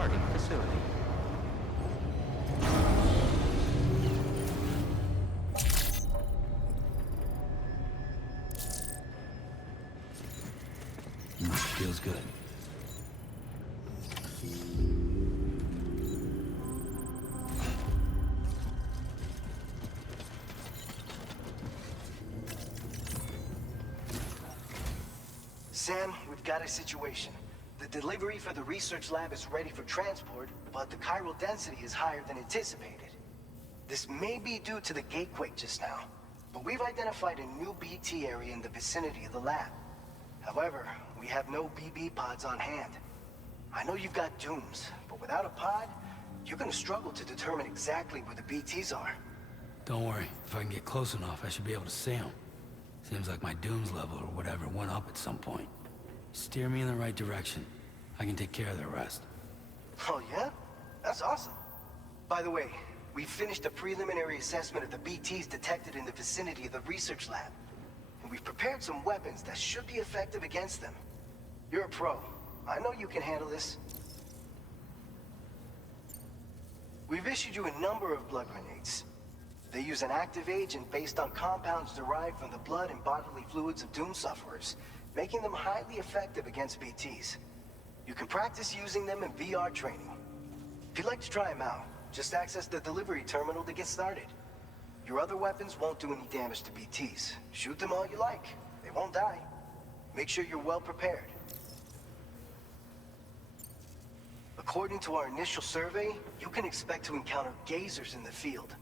target facility. Feels good. Sam, we've got a situation. The delivery for the research lab is ready for transport, but the chiral density is higher than anticipated. This may be due to the gatequake just now, but we've identified a new BT area in the vicinity of the lab. However, we have no BB pods on hand. I know you've got dooms, but without a pod, you're gonna struggle to determine exactly where the BTs are. Don't worry. If I can get close enough, I should be able to see them. Seems like my dooms level or whatever went up at some point. Steer me in the right direction. I can take care of the rest. Oh yeah? That's awesome. By the way, we finished a preliminary assessment of the BTs detected in the vicinity of the research lab. And we've prepared some weapons that should be effective against them. You're a pro. I know you can handle this. We've issued you a number of blood grenades. They use an active agent based on compounds derived from the blood and bodily fluids of Doom sufferers, making them highly effective against BTs. You can practice using them in VR training. If you'd like to try them out, just access the delivery terminal to get started. Your other weapons won't do any damage to BTs. Shoot them all you like. They won't die. Make sure you're well prepared. According to our initial survey, you can expect to encounter gazers in the field.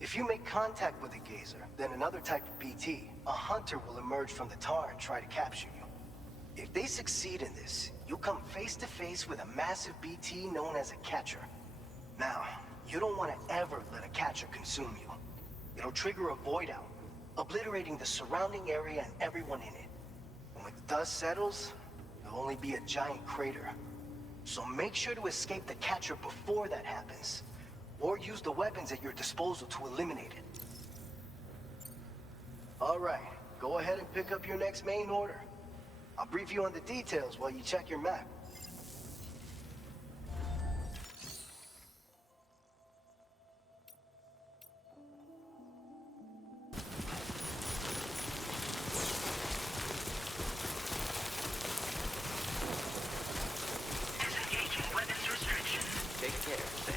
If you make contact with a gazer, then another type of BT, a hunter will emerge from the tar and try to capture you. If they succeed in this, you'll come face to face with a massive BT known as a catcher. Now, you don't want to ever let a catcher consume you. It'll trigger a void out, obliterating the surrounding area and everyone in it. When the dust settles, there'll only be a giant crater. So make sure to escape the catcher before that happens, or use the weapons at your disposal to eliminate it. All right, go ahead and pick up your next main order. I'll brief you on the details while you check your map. Disengaging weapons restriction. Take care, Sam.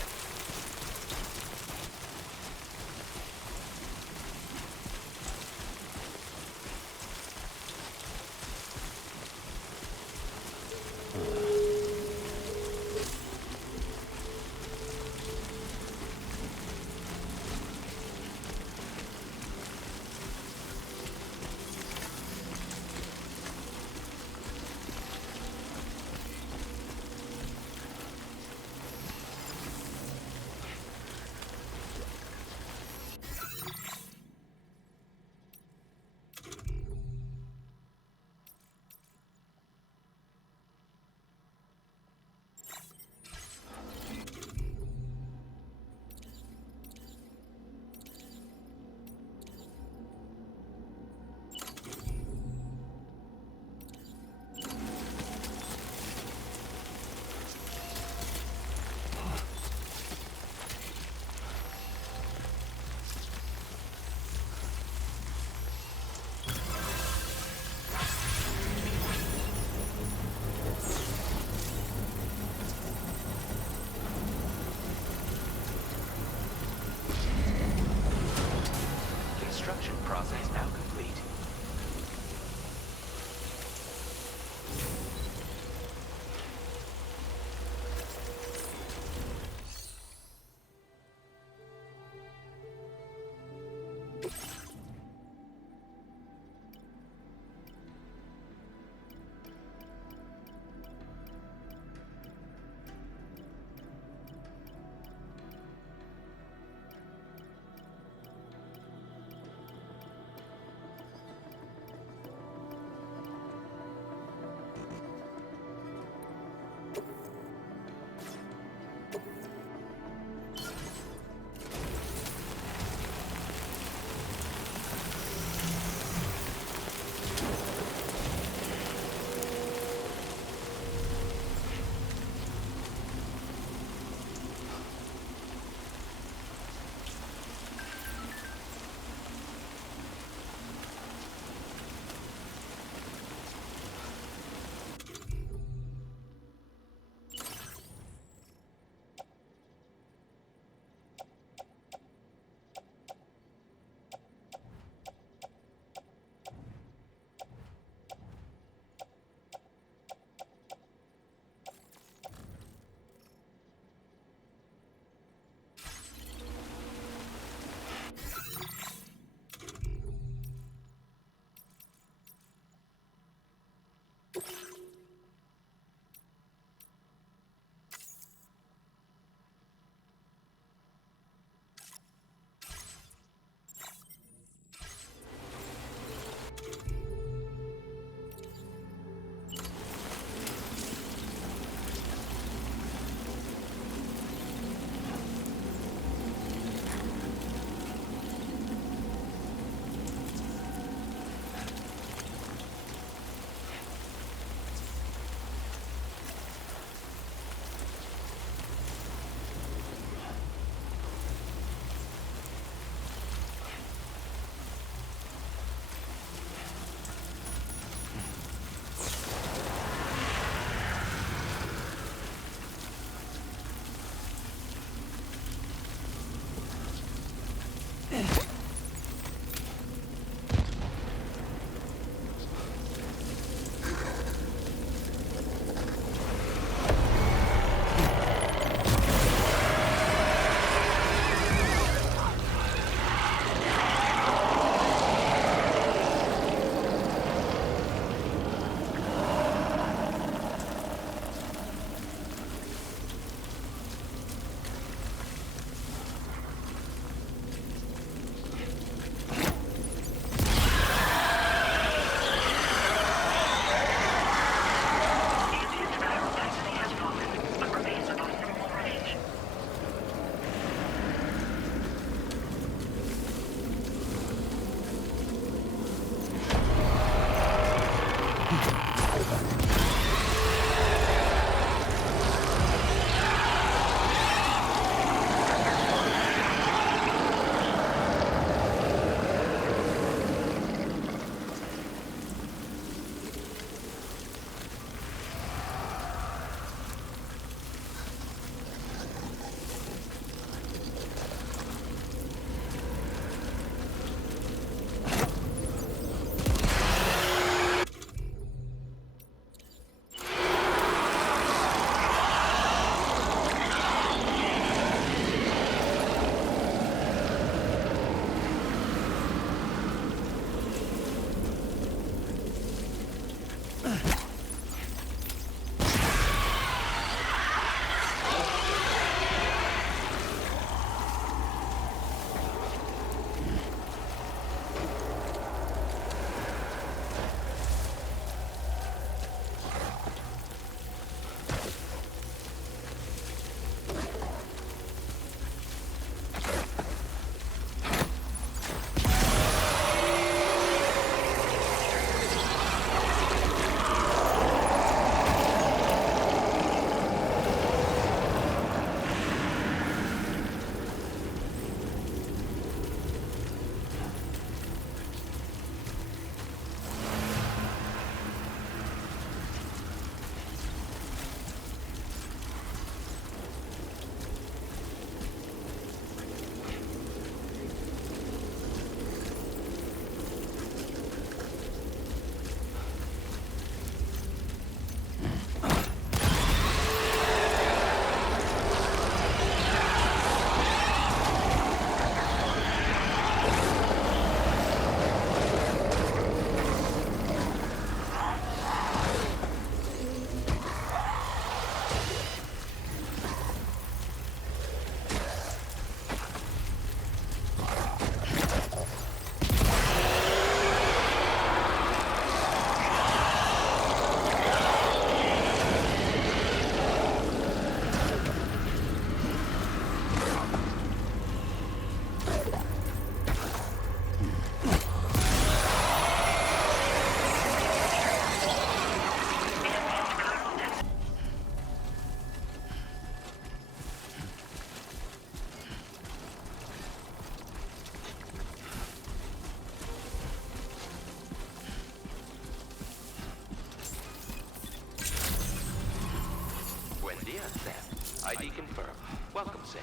Lieutenant Sam. ID confirmed. Welcome, Sam.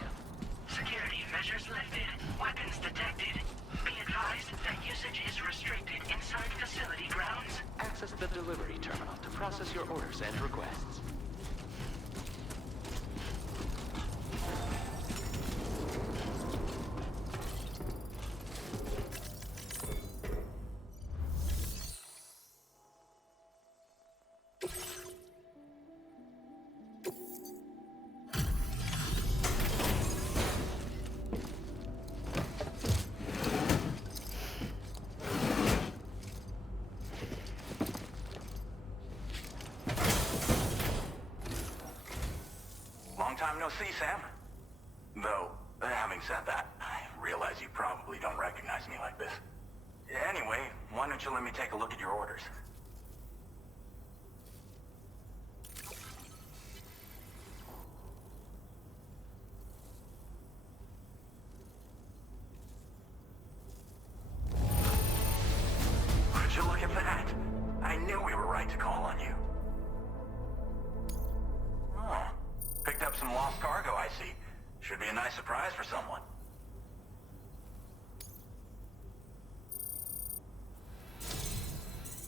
Security measures lifted. Weapons detected. Be advised that usage is restricted inside facility grounds. Access the delivery terminal to process your orders and requests. Long time no see, Sam. Though, having said that, I realize you probably don't recognize me like this. Anyway, why don't you let me take a look at your orders? Would you look at that? I knew we were right to call on you. Oh, picked up some lost cargo, I see. Should be a nice surprise for someone.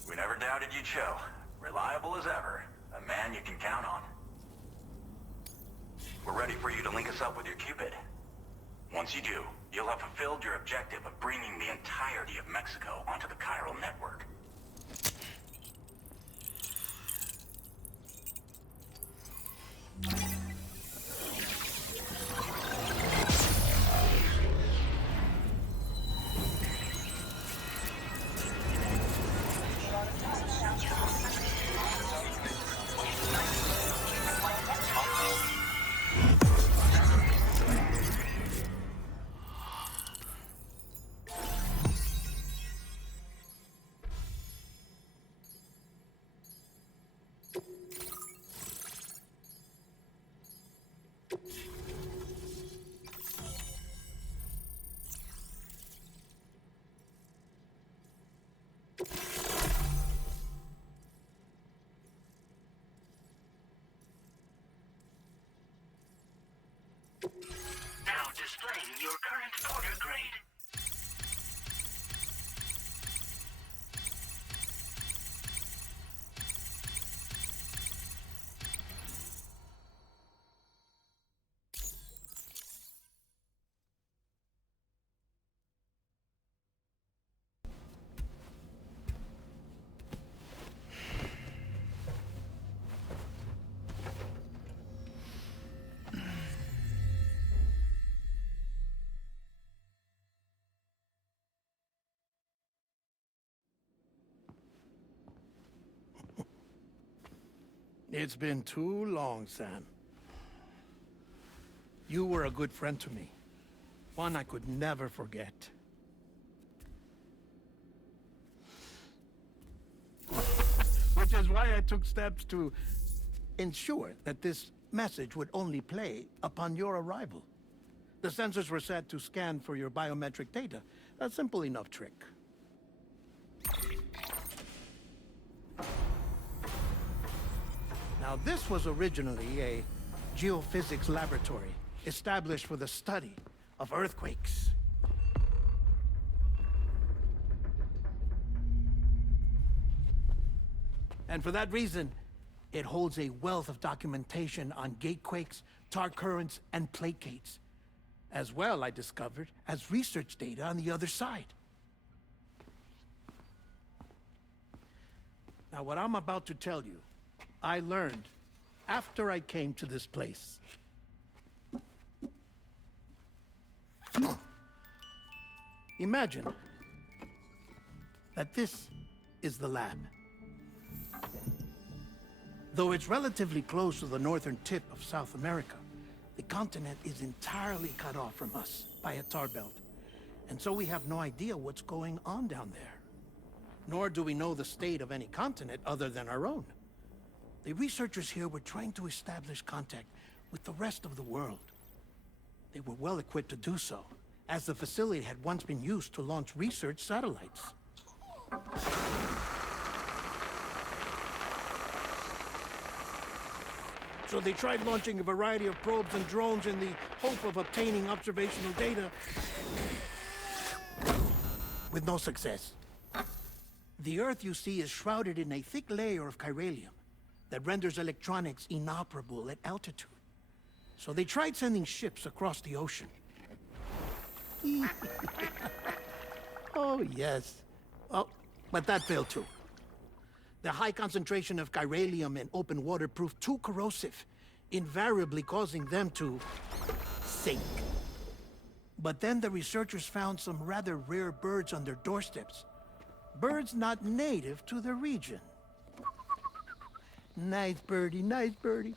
We never doubted you'd show. Reliable as ever. A man you can count on. We're ready for you to link us up with your Cupid. Once you do, you'll have fulfilled your objective of bringing the entirety of Mexico onto the chiral network. Now displaying your current order grade. It's been too long, Sam. You were a good friend to me. One I could never forget. Which is why I took steps to ensure that this message would only play upon your arrival. The sensors were set to scan for your biometric data. A simple enough trick. Now, this was originally a geophysics laboratory established for the study of earthquakes. And for that reason, it holds a wealth of documentation on gatequakes, tar currents, and placates. As well, I discovered, as research data on the other side. Now, what I'm about to tell you, I learned after I came to this place. Imagine that this is the lab. Though it's relatively close to the northern tip of South America, the continent is entirely cut off from us by a tar belt. And so we have no idea what's going on down there. Nor do we know the state of any continent other than our own. The researchers here were trying to establish contact with the rest of the world. They were well equipped to do so, as the facility had once been used to launch research satellites. So they tried launching a variety of probes and drones in the hope of obtaining observational data, with no success. The Earth, you see, is shrouded in a thick layer of chiralium that renders electronics inoperable at altitude. So they tried sending ships across the ocean. Oh, yes. Oh, but that failed too. The high concentration of chiralium in open water proved too corrosive, invariably causing them to sink. But then the researchers found some rather rare birds on their doorsteps. Birds not native to the region. Nice birdie, nice birdie.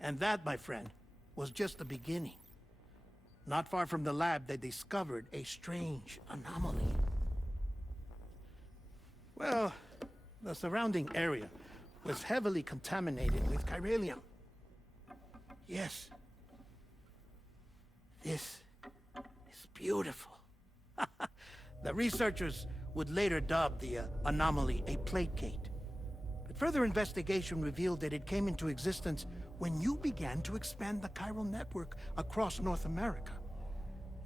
And that, my friend, was just the beginning. Not far from the lab, they discovered a strange anomaly. Well, the surrounding area was heavily contaminated with chiralium. Yes. This is beautiful. The researchers would later dub the anomaly a plate gate. But further investigation revealed that it came into existence when you began to expand the chiral network across North America,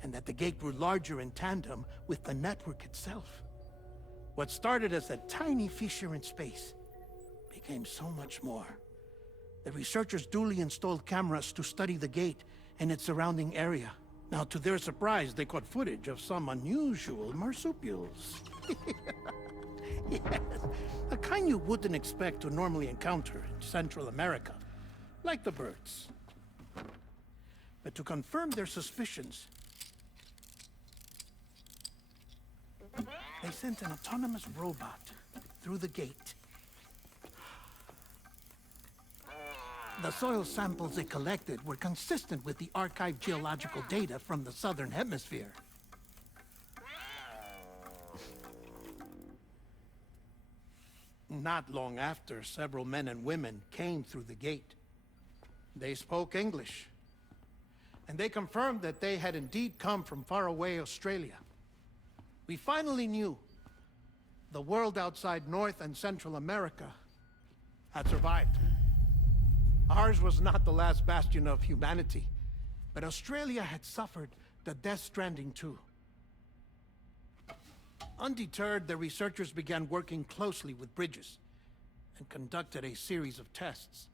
and that the gate grew larger in tandem with the network itself. What started as a tiny fissure in space became so much more. The researchers duly installed cameras to study the gate and its surrounding area. Now, to their surprise, they caught footage of some unusual marsupials. Yes, a kind you wouldn't expect to normally encounter in Central America, like the birds. But to confirm their suspicions, they sent an autonomous robot through the gate. The soil samples they collected were consistent with the archived geological data from the southern hemisphere. Not long after, several men and women came through the gate. They spoke English, and they confirmed that they had indeed come from faraway Australia. We finally knew the world outside North and Central America had survived. Ours was not the last bastion of humanity, but Australia had suffered the death stranding too. Undeterred, the researchers began working closely with Bridges and conducted a series of tests,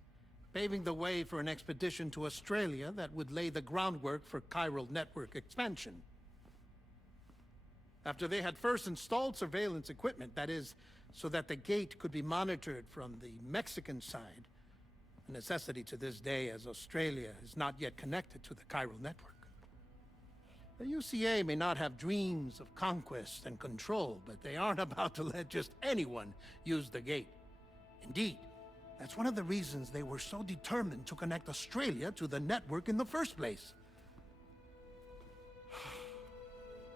paving the way for an expedition to Australia that would lay the groundwork for chiral network expansion. After they had first installed surveillance equipment, that is, so that the gate could be monitored from the Mexican side, a necessity to this day as Australia is not yet connected to the chiral network. The UCA may not have dreams of conquest and control, but they aren't about to let just anyone use the gate. Indeed, that's one of the reasons they were so determined to connect Australia to the network in the first place.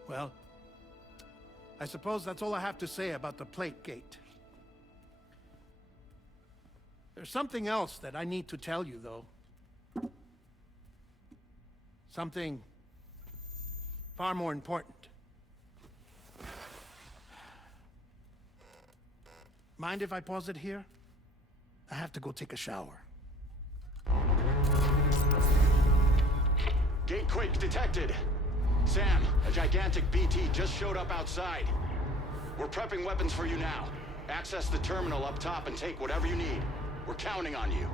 Well, I suppose that's all I have to say about the plate gate. There's something else that I need to tell you, though. Something far more important. Mind if I pause it here? I have to go take a shower. Gate quake detected. Sam, a gigantic BT just showed up outside. We're prepping weapons for you now. Access the terminal up top and take whatever you need. We're counting on you.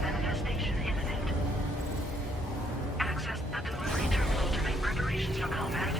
Manifestation imminent. Access the delivery terminal to make preparations for combat.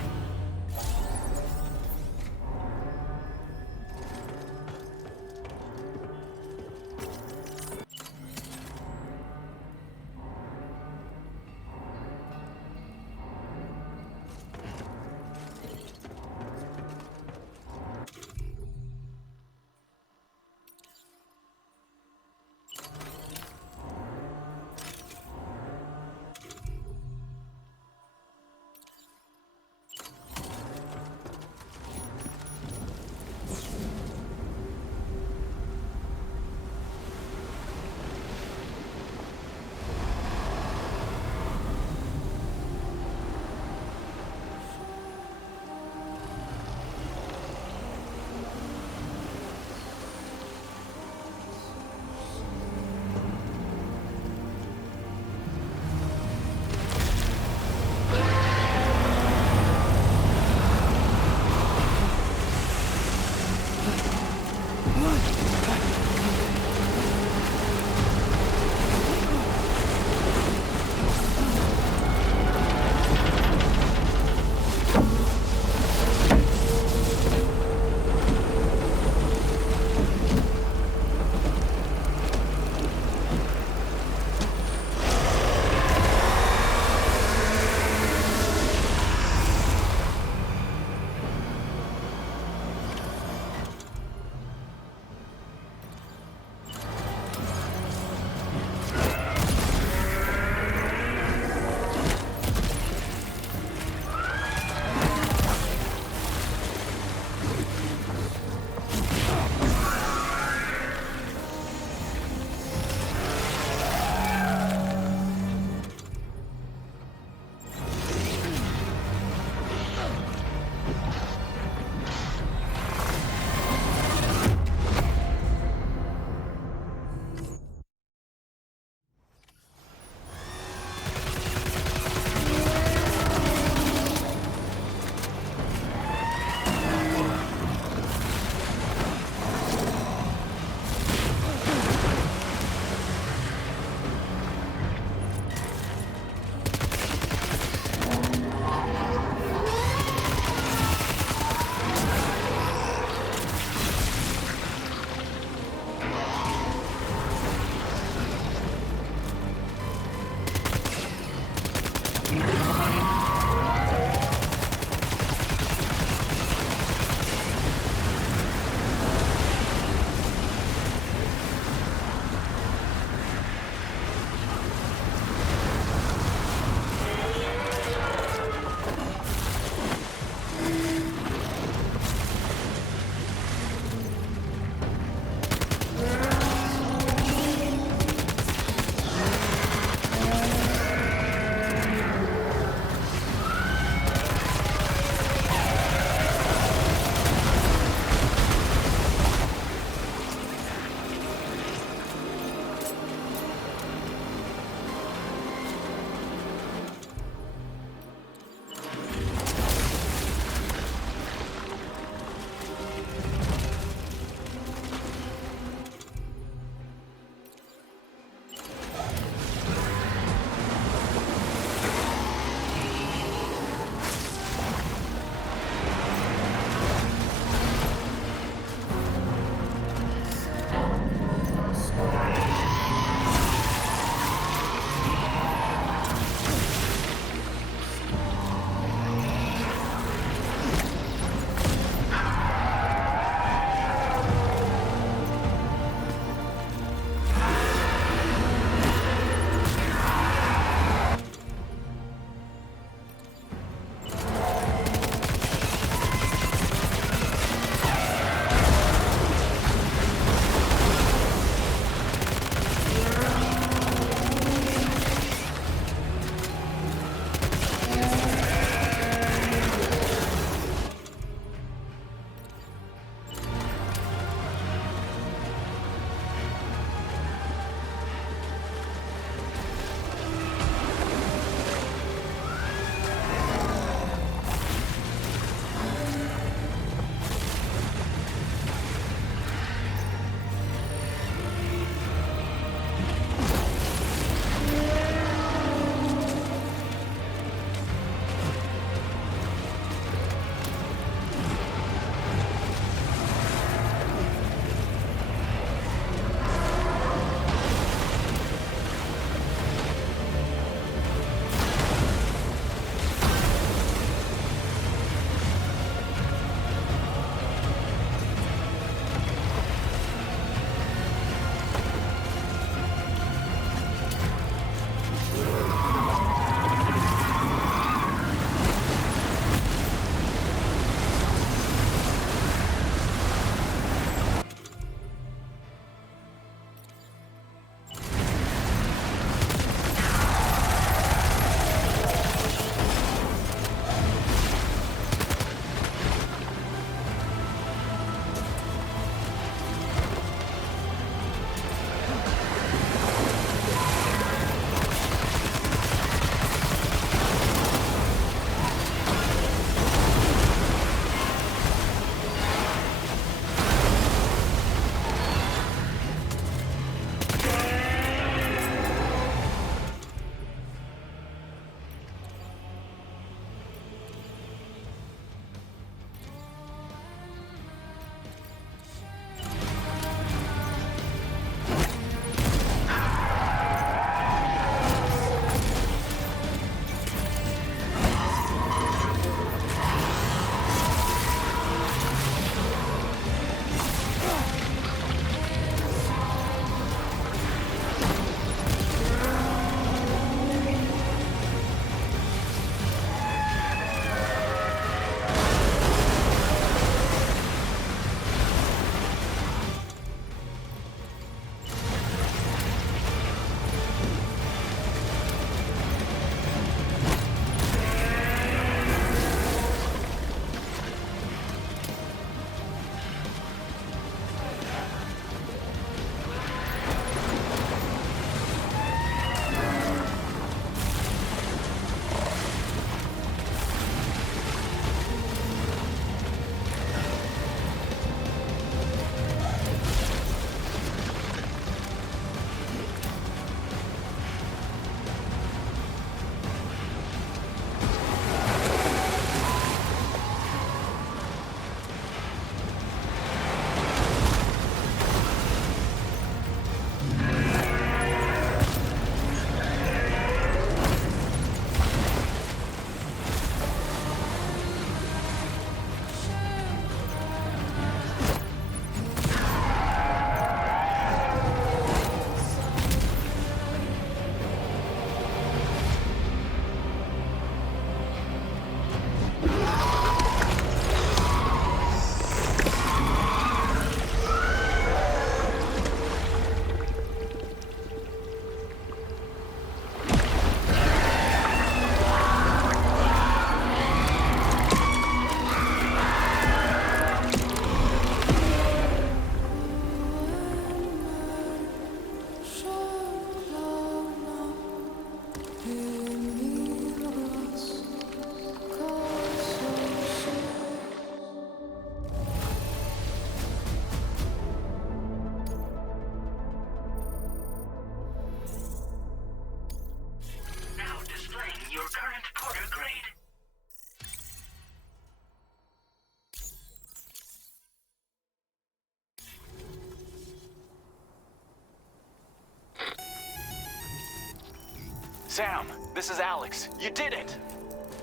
Sam, this is Alex. You did it!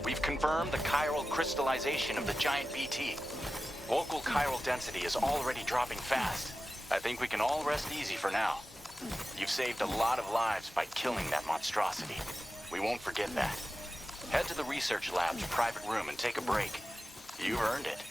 We've confirmed the chiral crystallization of the giant BT. Local chiral density is already dropping fast. I think we can all rest easy for now. You've saved a lot of lives by killing that monstrosity. We won't forget that. Head to the research lab's private room and take a break. You've earned it.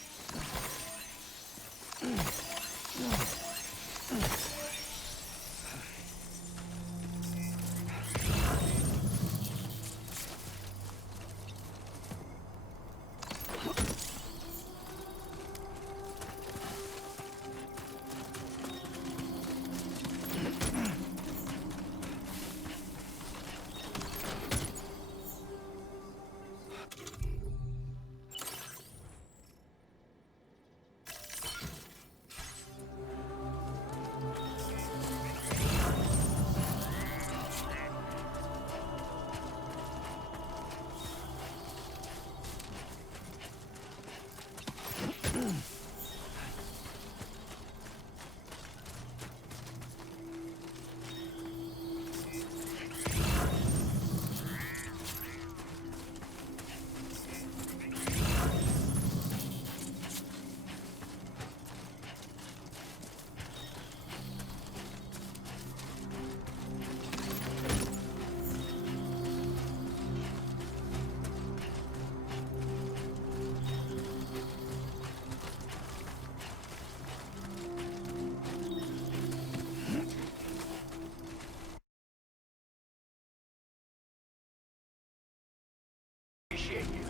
Appreciate you.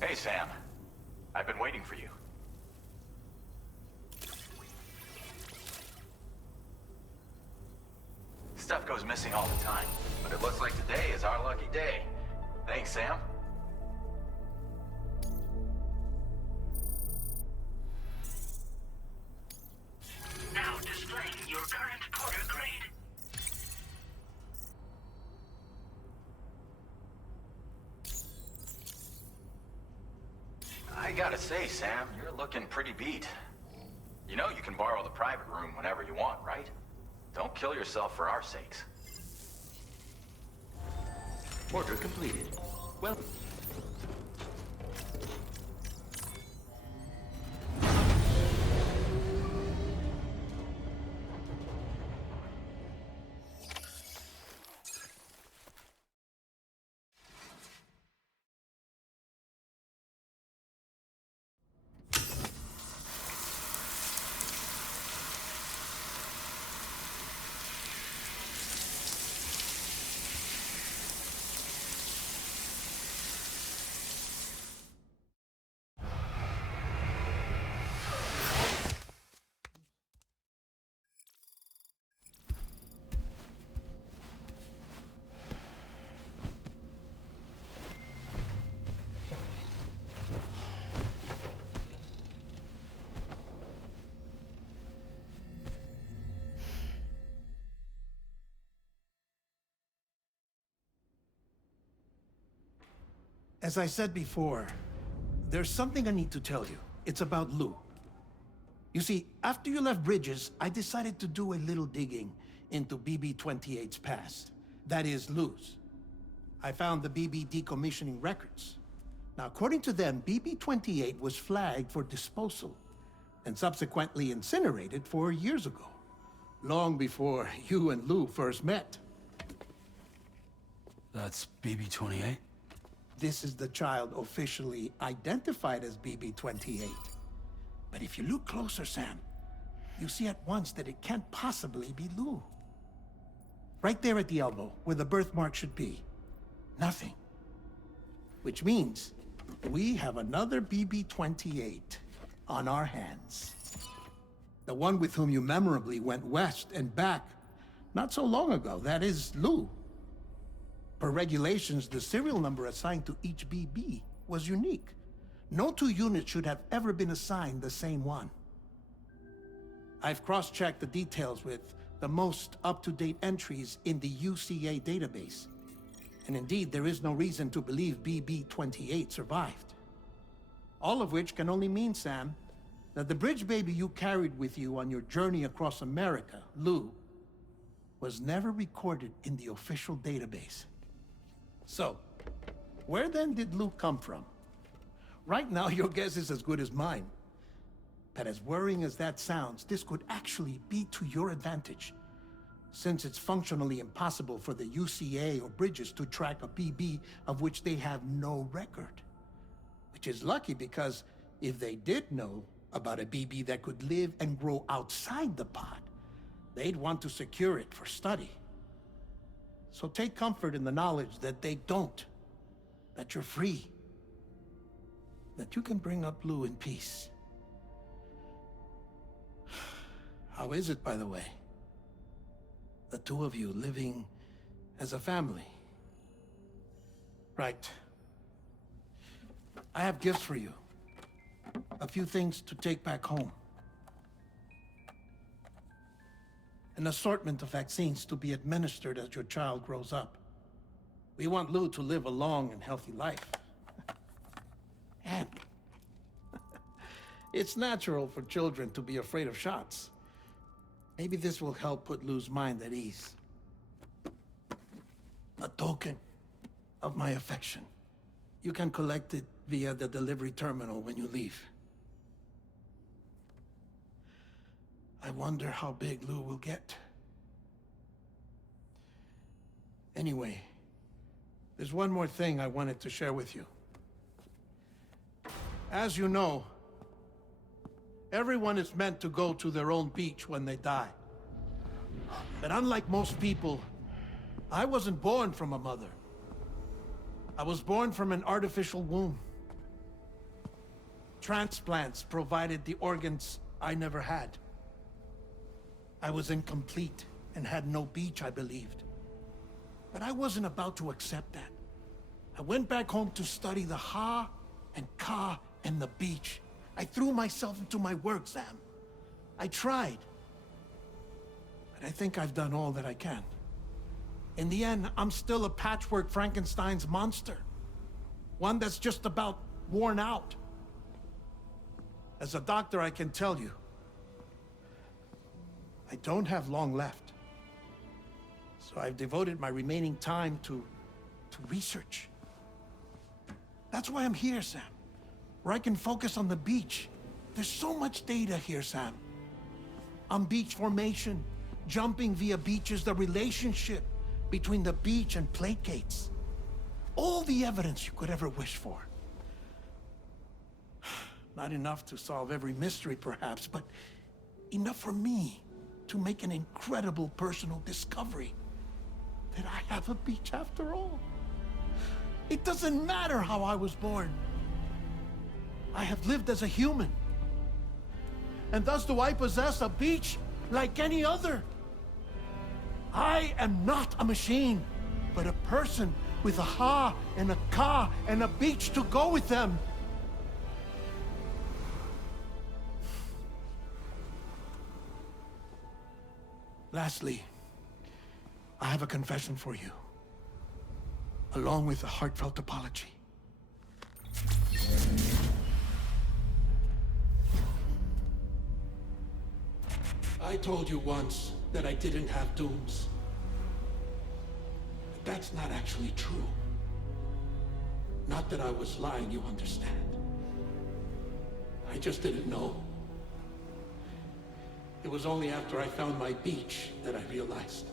Hey, Sam. I've been waiting for you. Stuff goes missing all the time, but it looks like today is our lucky day. Thanks, Sam. Now displaying your current Porter grade. I gotta say, Sam, you're looking pretty beat. You know you can borrow the private room whenever you want, right? Don't kill yourself for our sakes. Order completed. Well... As I said before, there's something I need to tell you. It's about Lou. You see, after you left Bridges, I decided to do a little digging into BB-28's past. That is, Lou's. I found the BB decommissioning records. Now, according to them, BB-28 was flagged for disposal and subsequently incinerated 4 years ago, long before you and Lou first met. That's BB-28? This is the child officially identified as BB-28. But if you look closer, Sam, you see at once that it can't possibly be Lou. Right there at the elbow, where the birthmark should be. Nothing. Which means we have another BB-28 on our hands. The one with whom you memorably went west and back Not so long ago, that is Lou. Per regulations, the serial number assigned to each BB was unique. No two units should have ever been assigned the same one. I've cross-checked the details with the most up-to-date entries in the UCA database. And indeed, there is no reason to believe BB-28 survived. All of which can only mean, Sam, that the bridge baby you carried with you on your journey across America, Lou, was never recorded in the official database. So, where then did Lou come from? Right now, your guess is as good as mine. But as worrying as that sounds, this could actually be to your advantage, since it's functionally impossible for the UCA or Bridges to track a BB of which they have no record. Which is lucky, because if they did know about a BB that could live and grow outside the pod, they'd want to secure it for study. So take comfort in the knowledge that they don't, that you're free, that you can bring up Lou in peace. How is it, by the way? The two of you living as a family. Right. I have gifts for you. A few things to take back home. An assortment of vaccines to be administered as your child grows up. We want Lou to live a long and healthy life. And it's natural for children to be afraid of shots. Maybe this will help put Lou's mind at ease. A token of my affection. You can collect it via the delivery terminal when you leave. I wonder how big Lou will get. Anyway, there's one more thing I wanted to share with you. As you know, everyone is meant to go to their own beach when they die. But unlike most people, I wasn't born from a mother. I was born from an artificial womb. Transplants provided the organs I never had. I was incomplete and had no beach, I believed. But I wasn't about to accept that. I went back home to study the Ha and Ka and the beach. I threw myself into my work, Sam. I tried. But I think I've done all that I can. In the end, I'm still a patchwork Frankenstein's monster. One that's just about worn out. As a doctor, I can tell you, I don't have long left. So I've devoted my remaining time to research. That's why I'm here, Sam. Where I can focus on the beach. There's so much data here, Sam. On beach formation, jumping via beaches, the relationship between the beach and plate gates. All the evidence you could ever wish for. Not enough to solve every mystery, perhaps, but enough for me to make an incredible personal discovery. That I have a beach after all. It doesn't matter how I was born. I have lived as a human. And thus do I possess a beach like any other. I am not a machine, but a person with a Ha and a Ka and a beach to go with them. Lastly, I have a confession for you, along with a heartfelt apology. I told you once that I didn't have dooms. But that's not actually true. Not that I was lying, you understand. I just didn't know. It was only after I found my beach that I realized.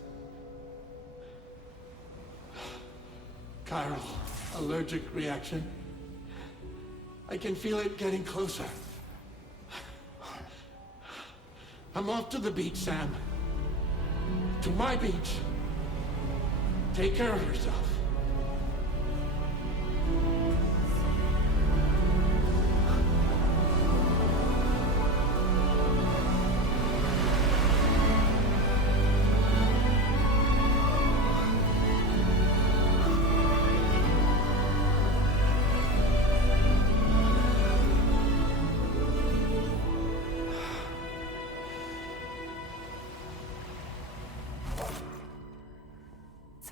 Chiral allergic reaction. I can feel it getting closer. I'm off to the beach, Sam. To my beach. Take care of yourself.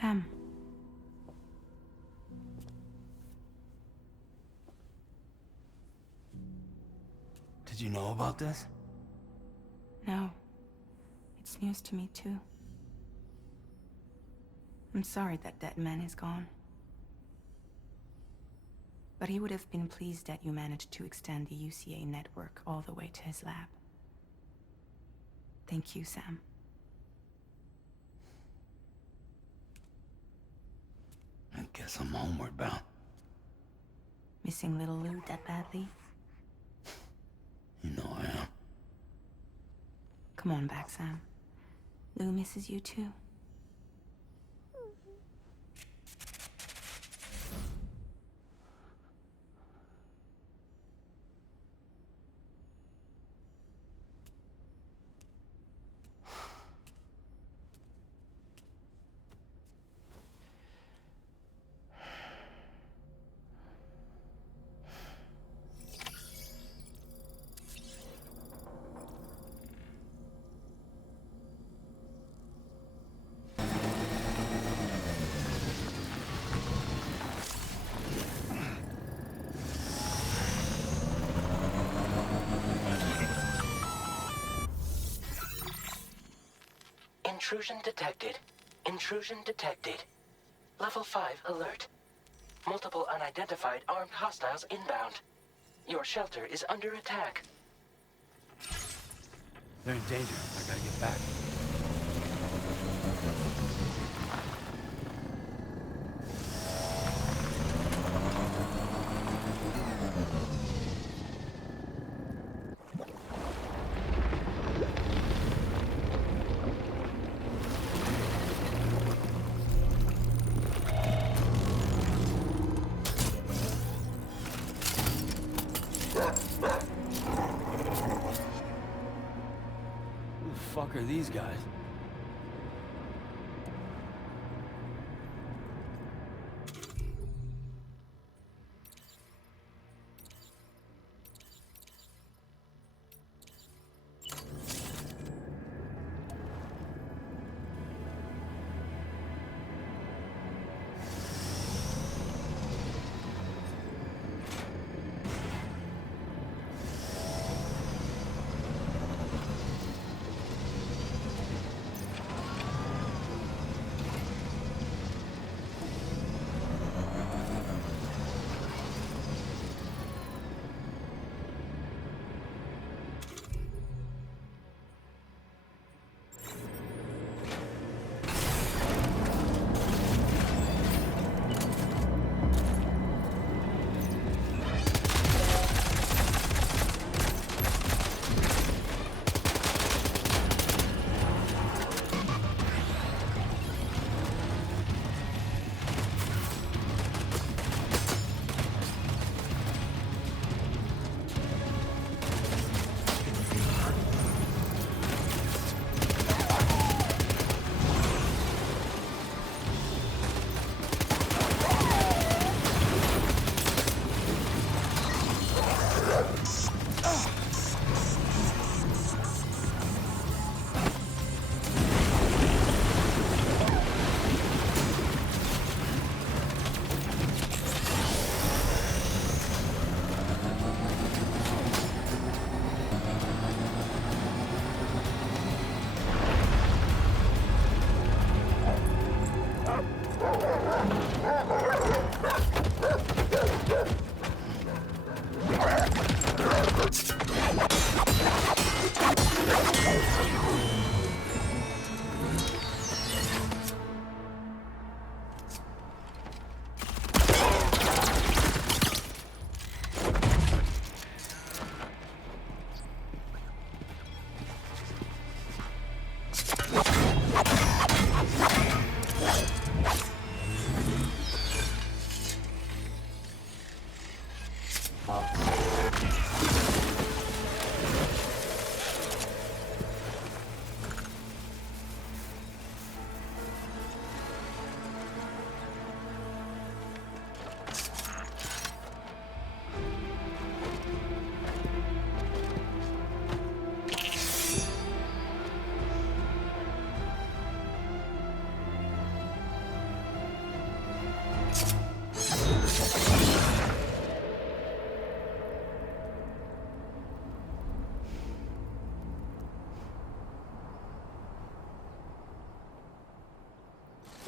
Sam. Did you know about this? No. It's news to me, too. I'm sorry that that man is gone. But he would have been pleased that you managed to extend the UCA network all the way to his lab. Thank you, Sam. I guess I'm homeward bound. Missing little Lou that badly? You know I am. Come on back, Sam. Lou misses you too. Intrusion detected. Intrusion detected. Level 5 alert. Multiple unidentified armed hostiles inbound. Your shelter is under attack. They're in danger. I gotta get back. Who the fuck are these guys?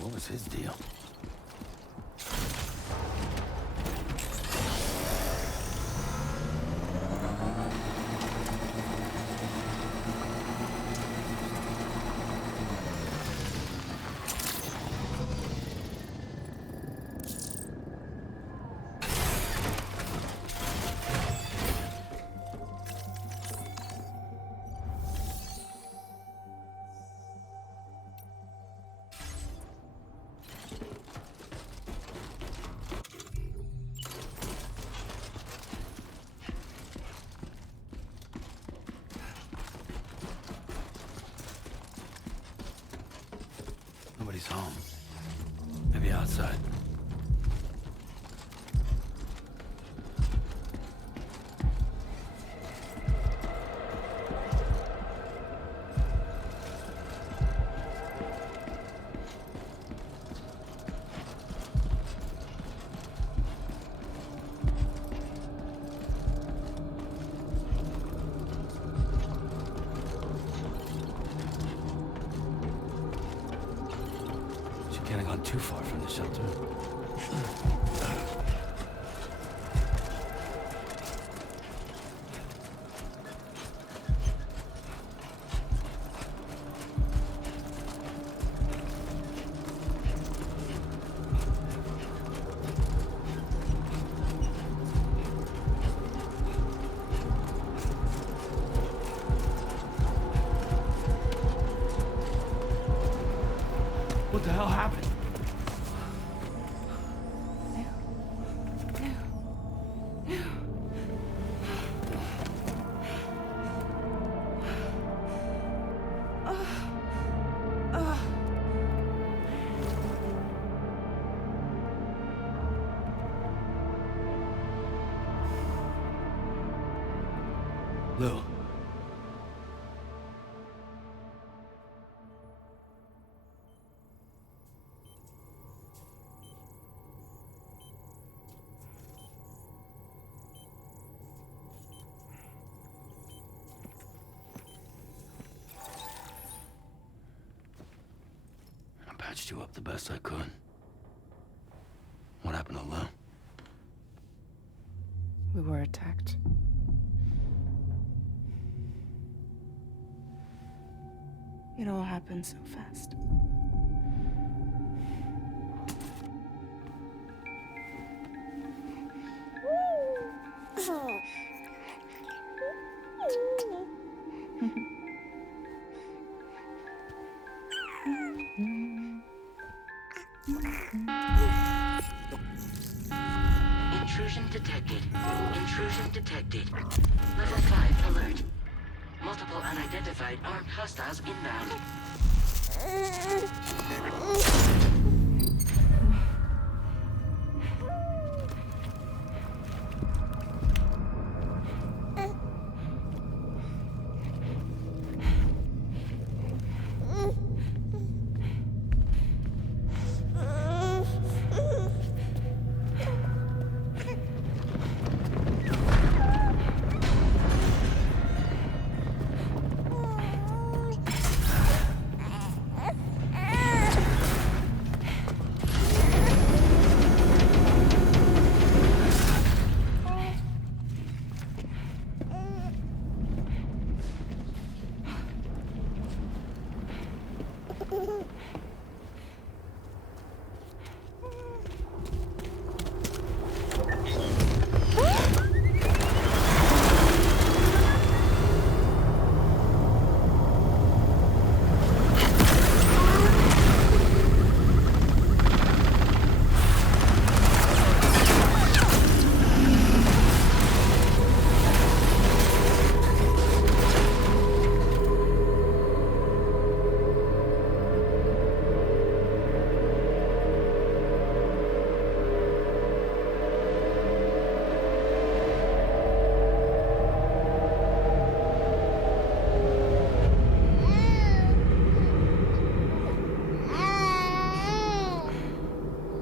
What was his deal? Nobody's home. Maybe outside. Can't have gone too far from the shelter. What the hell happened? Lou. I patched you up the best I could. What happened to Lou? We were attacked. It all happened so fast. Intrusion detected. Intrusion detected. Level 5 alert. Multiple unidentified armed hostiles inbound.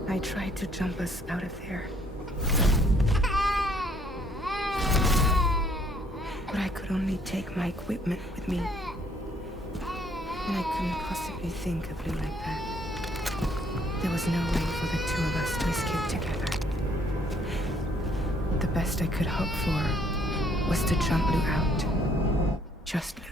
I tried to jump us out of there. But I could only take my equipment with me. And I couldn't possibly think of Lou like that. There was no way for the two of us to escape together. The best I could hope for was to jump Lou out. Just Lou.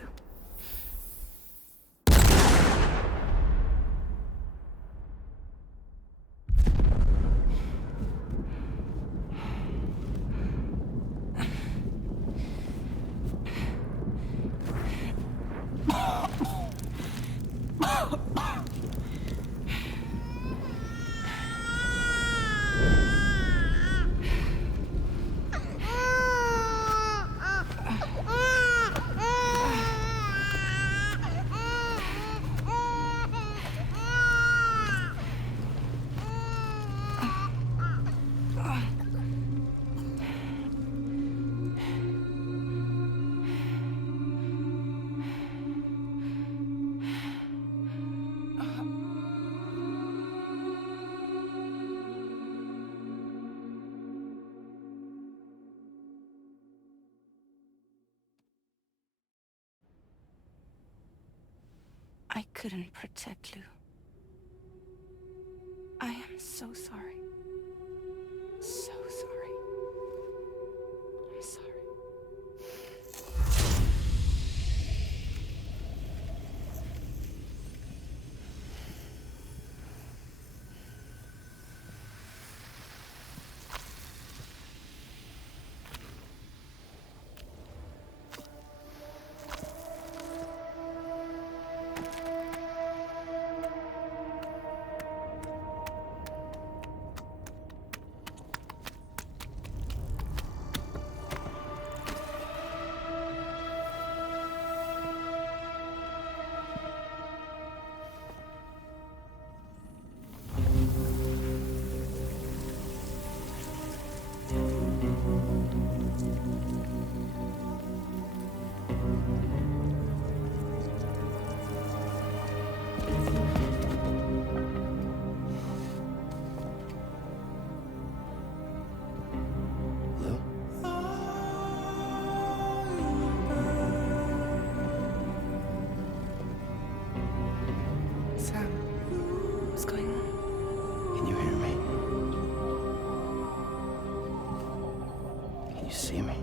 I couldn't protect Lou. I am so sorry. So sorry. I'm sorry. Sam, what's going on? Can you hear me? Can you see me?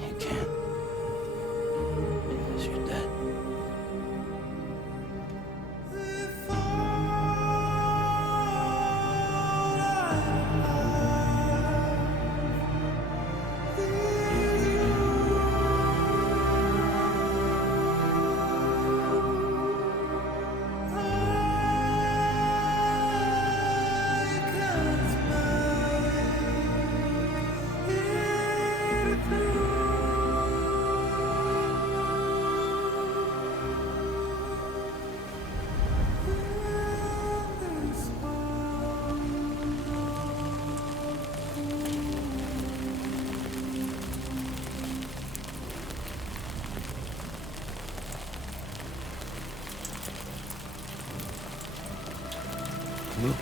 You can't. Because you're dead. Lou?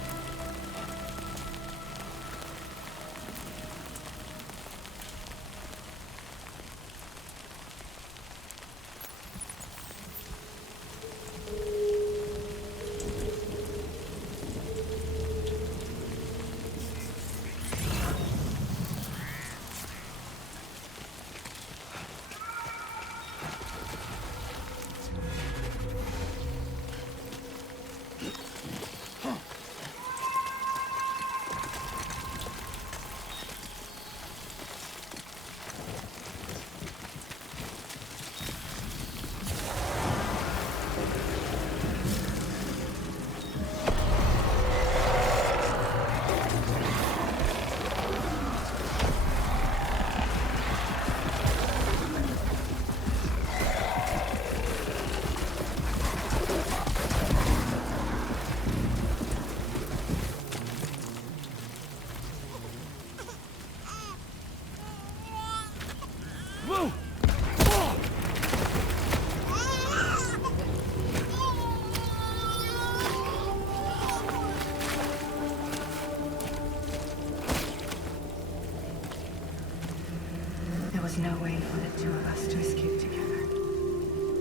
There's no way for the two of us to escape together.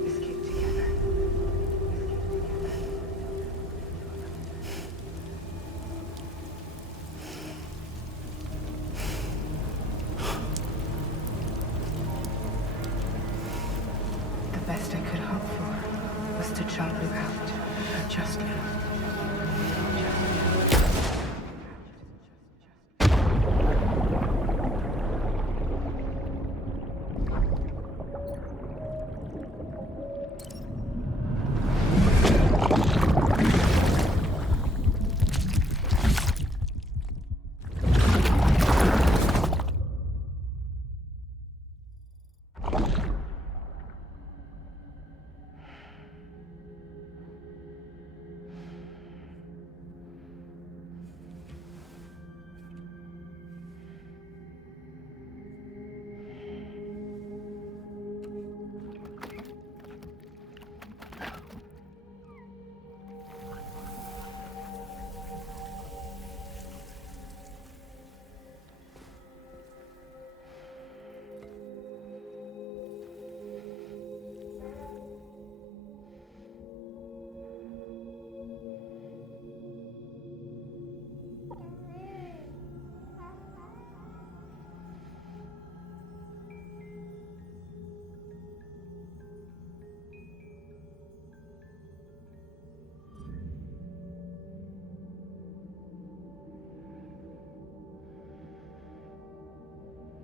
Escape together. The best I could hope for was to jump you out. Just now.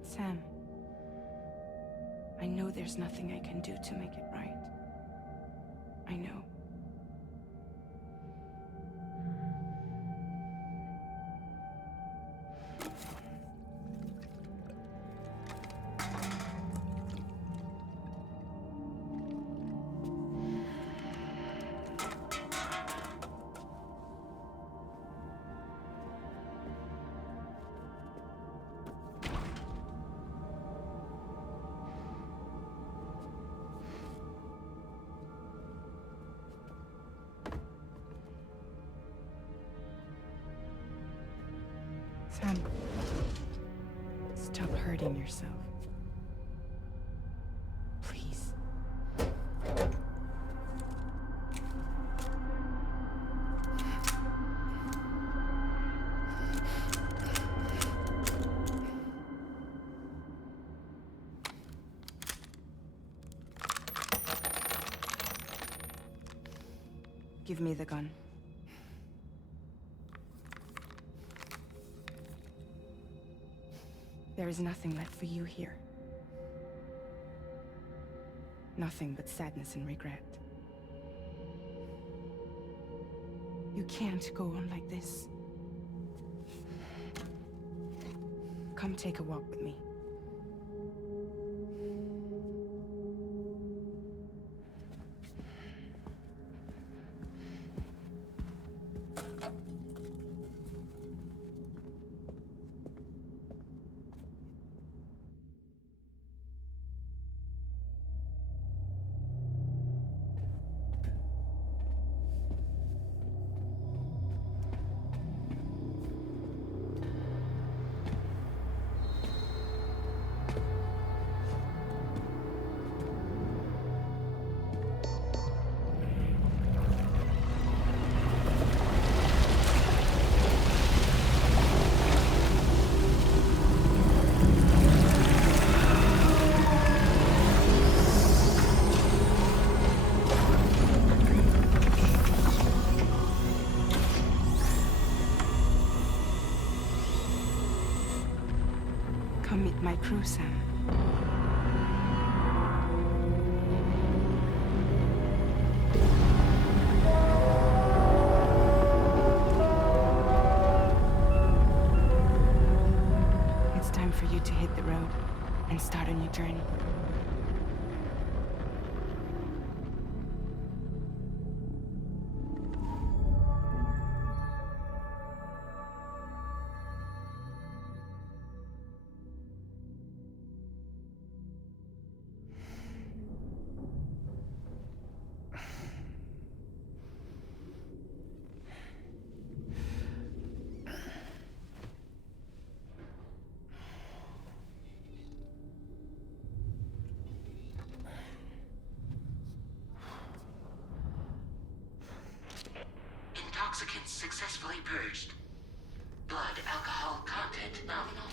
Sam, I know there's nothing I can do to make it right. I know. Sam, stop hurting yourself. Please. Give me the gun. There is nothing left for you here. Nothing but sadness and regret. You can't go on like this. Come take a walk with me. Come meet my crew, Sam. It's time for you to hit the road and start a new journey. Intoxicants successfully purged. Blood alcohol content nominal.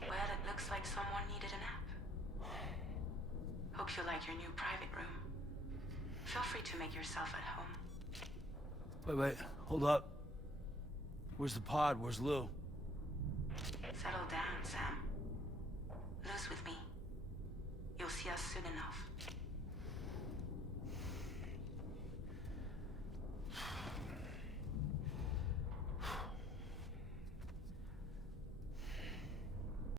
Well, it looks like someone needed a nap. Hope you like your new private room. Feel free to make yourself at home. Wait, hold up. Where's the pod? Where's Lou? Settle down, Sam. Lou's with me. You'll see us soon enough.